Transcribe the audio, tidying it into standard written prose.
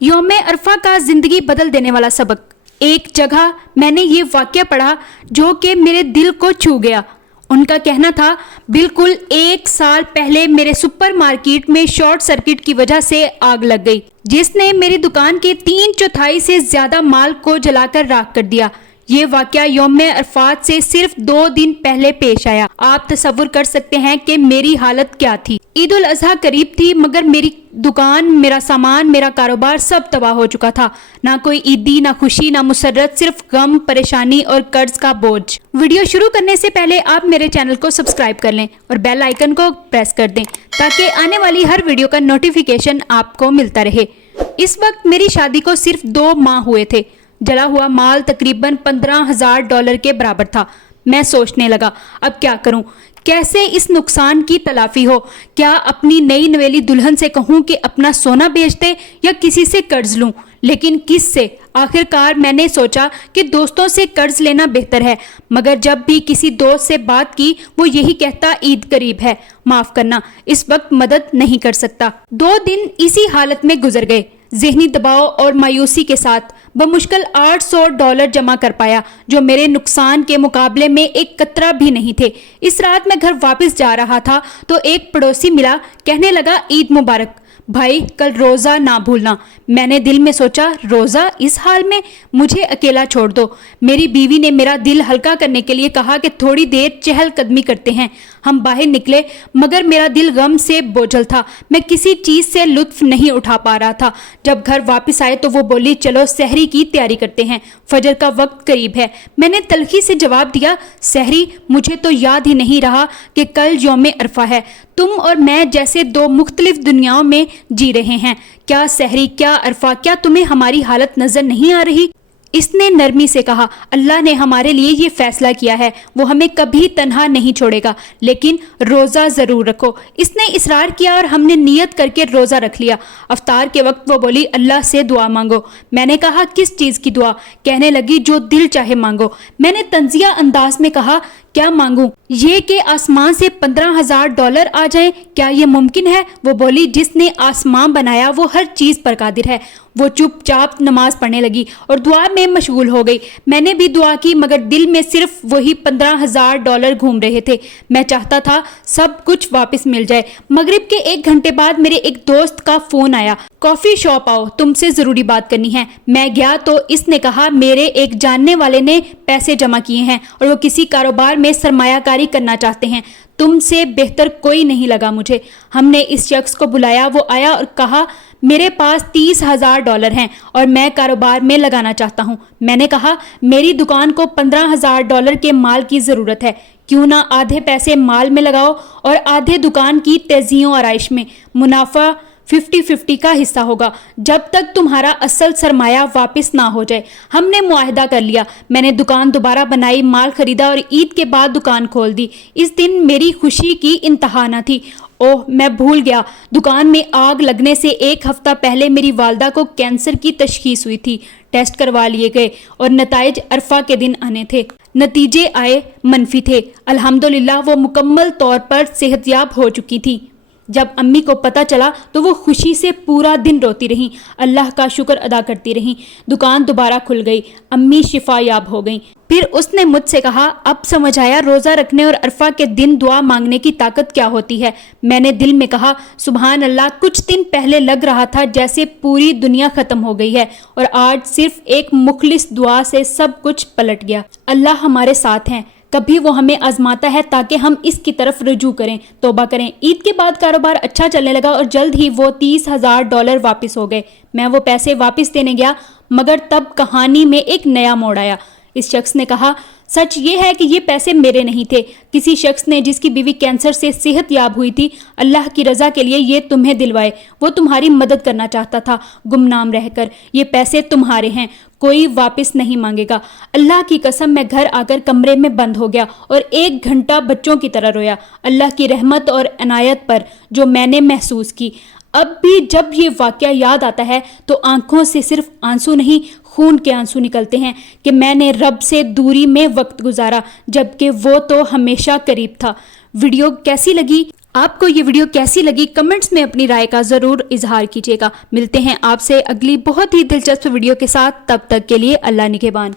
یوم عرفہ کا زندگی بدل دینے والا سبق۔ ایک جگہ میں نے یہ واقعہ پڑھا جو کہ میرے دل کو چھو گیا۔ ان کا کہنا تھا بالکل 1 سال پہلے میرے سپر مارکیٹ میں شارٹ سرکٹ کی وجہ سے آگ لگ گئی جس نے میری دکان کے 3/4 سے زیادہ مال کو جلا کر راکھ کر دیا۔ یہ واقعہ یوم عرفات سے صرف 2 دن پہلے پیش آیا۔ آپ تصور کر سکتے ہیں کہ میری حالت کیا تھی۔ عید الاضحیٰ قریب تھی مگر میری دکان، میرا سامان، میرا کاروبار سب تباہ ہو چکا تھا۔ نہ کوئی عیدی، نہ خوشی، نہ مسرت، صرف غم، پریشانی اور قرض کا بوجھ۔ ویڈیو شروع کرنے سے پہلے آپ میرے چینل کو سبسکرائب کر لیں اور بیل آئیکن کو پریس کر دیں تاکہ آنے والی ہر ویڈیو کا نوٹیفیکیشن آپ کو ملتا رہے۔ اس وقت میری شادی کو صرف 2 ماہ ہوئے تھے۔ جلا ہوا مال تقریباً $15,000 کے برابر تھا۔ میں سوچنے لگا اب کیا کروں، کیسے اس نقصان کی تلافی ہو؟ کیا اپنی نئی نویلی دلہن سے کہوں کہ اپنا سونا بیچ دے یا کسی سے قرض لوں؟ لیکن کس سے؟ آخر کار میں نے سوچا کہ دوستوں سے قرض لینا بہتر ہے، مگر جب بھی کسی دوست سے بات کی وہ یہی کہتا عید قریب ہے، معاف کرنا، اس وقت مدد نہیں کر سکتا۔ 2 دن اسی حالت میں گزر گئے، ذہنی دباؤ اور مایوسی کے ساتھ۔ بمشکل $800 جمع کر پایا جو میرے نقصان کے مقابلے میں ایک قطرہ بھی نہیں تھے۔ اس رات میں گھر واپس جا رہا تھا تو ایک پڑوسی ملا، کہنے لگا عید مبارک بھائی، کل روزہ نہ بھولنا۔ میں نے دل میں سوچا روزہ اس حال میں؟ مجھے اکیلا چھوڑ دو۔ میری بیوی نے میرا دل ہلکا کرنے کے لیے کہا کہ تھوڑی دیر چہل قدمی کرتے ہیں۔ ہم باہر نکلے مگر میرا دل غم سے بوجھل تھا، میں کسی چیز سے لطف نہیں اٹھا پا رہا تھا۔ جب گھر واپس آئے تو وہ بولی چلو سحری کی تیاری کرتے ہیں، فجر کا وقت قریب ہے۔ میں نے تلخی سے جواب دیا سحری؟ مجھے تو یاد ہی نہیں رہا کہ کل یوم عرفہ ہے۔ تم اور میں جیسے 2 مختلف دنیاؤں میں جی رہے ہیں۔ کیا سحری، کیا عرفہ، کیا تمہیں ہماری حالت نظر نہیں آ رہی؟ اس نے نرمی سے کہا اللہ نے ہمارے لیے یہ فیصلہ کیا ہے، وہ ہمیں کبھی تنہا نہیں چھوڑے گا، لیکن روزہ ضرور رکھو۔ اس نے اصرار کیا اور ہم نے نیت کر کے روزہ رکھ لیا۔ افطار کے وقت وہ بولی اللہ سے دعا مانگو۔ میں نے کہا کس چیز کی دعا؟ کہنے لگی جو دل چاہے مانگو۔ میں نے طنزیہ انداز میں کہا کیا مانگوں؟ یہ کہ آسمان سے $15,000 آ جائیں، کیا یہ ممکن ہے؟ وہ بولی جس نے آسمان بنایا وہ ہر چیز پر قادر ہے۔ وہ چپ چاپ نماز پڑھنے لگی اور دعا میں مشغول ہو گئی۔ میں نے بھی دعا کی مگر دل میں صرف وہی $15,000 گھوم رہے تھے۔ میں چاہتا تھا سب کچھ واپس مل جائے۔ مغرب کے 1 گھنٹے بعد میرے ایک دوست کا فون آیا، کافی شاپ آؤ، تم سے ضروری بات کرنی ہے۔ میں گیا تو اس نے کہا میرے ایک جاننے والے نے پیسے جمع کیے ہیں اور وہ کسی کاروبار میں سرمایہ کاری کرنا چاہتے ہیں، تم سے بہتر کوئی نہیں لگا مجھے۔ ہم نے اس شخص کو بلایا، وہ آیا اور کہا میرے پاس $30,000 ہیں اور میں کاروبار میں لگانا چاہتا ہوں۔ میں نے کہا میری دکان کو $15,000 کے مال کی ضرورت ہے، کیوں نہ آدھے پیسے مال میں لگاؤ اور آدھے دکان کی تزئین و آرائش میں، منافع 50-50 کا حصہ ہوگا جب تک تمہارا اصل سرمایہ واپس نہ ہو جائے۔ ہم نے معاہدہ کر لیا۔ میں نے دکان دوبارہ بنائی، مال خریدا اور عید کے بعد دکان کھول دی۔ اس دن میری خوشی کی انتہا نہ تھی۔ اوہ میں بھول گیا، دکان میں آگ لگنے سے 1 ہفتہ پہلے میری والدہ کو کینسر کی تشخیص ہوئی تھی۔ ٹیسٹ کروا لیے گئے اور نتائج عرفہ کے دن آنے تھے۔ نتیجے آئے منفی تھے۔ الحمدللہ وہ مکمل طور پر صحت یاب ہو چکی تھی۔ جب امی کو پتہ چلا تو وہ خوشی سے پورا دن روتی رہیں، اللہ کا شکر ادا کرتی رہیں۔ دکان دوبارہ کھل گئی، امی شفا یاب ہو گئیں۔ پھر اس نے مجھ سے کہا اب سمجھ آیا روزہ رکھنے اور عرفہ کے دن دعا مانگنے کی طاقت کیا ہوتی ہے۔ میں نے دل میں کہا سبحان اللہ، کچھ دن پہلے لگ رہا تھا جیسے پوری دنیا ختم ہو گئی ہے اور آج صرف ایک مخلص دعا سے سب کچھ پلٹ گیا۔ اللہ ہمارے ساتھ ہیں، کبھی وہ ہمیں آزماتا ہے تاکہ ہم اس کی طرف رجوع کریں، توبہ کریں۔ عید کے بعد کاروبار اچھا چلنے لگا اور جلد ہی وہ $30,000 واپس ہو گئے۔ میں وہ پیسے واپس دینے گیا مگر تب کہانی میں ایک نیا موڑ آیا۔ اس شخص نے کہا سچ یہ ہے کہ یہ پیسے میرے نہیں تھے، کسی شخص نے جس کی بیوی کینسر سے صحت یاب ہوئی تھی، اللہ کی رضا کے لیے یہ تمہیں دلوائے۔ وہ تمہاری مدد کرنا چاہتا تھا گمنام رہ کر۔ یہ پیسے تمہارے ہیں، کوئی واپس نہیں مانگے گا۔ اللہ کی قسم میں گھر آ کر کمرے میں بند ہو گیا اور 1 گھنٹہ بچوں کی طرح رویا، اللہ کی رحمت اور عنایت پر جو میں نے محسوس کی۔ اب بھی جب یہ واقعہ یاد آتا ہے تو آنکھوں سے صرف آنسو نہیں خون کے آنسو نکلتے ہیں کہ میں نے رب سے دوری میں وقت گزارا جبکہ وہ تو ہمیشہ قریب تھا۔ ویڈیو کیسی لگی آپ کو یہ ویڈیو کیسی لگی کمنٹس میں اپنی رائے کا ضرور اظہار کیجیے گا۔ ملتے ہیں آپ سے اگلی بہت ہی دلچسپ ویڈیو کے ساتھ، تب تک کے لیے اللہ نگہبان۔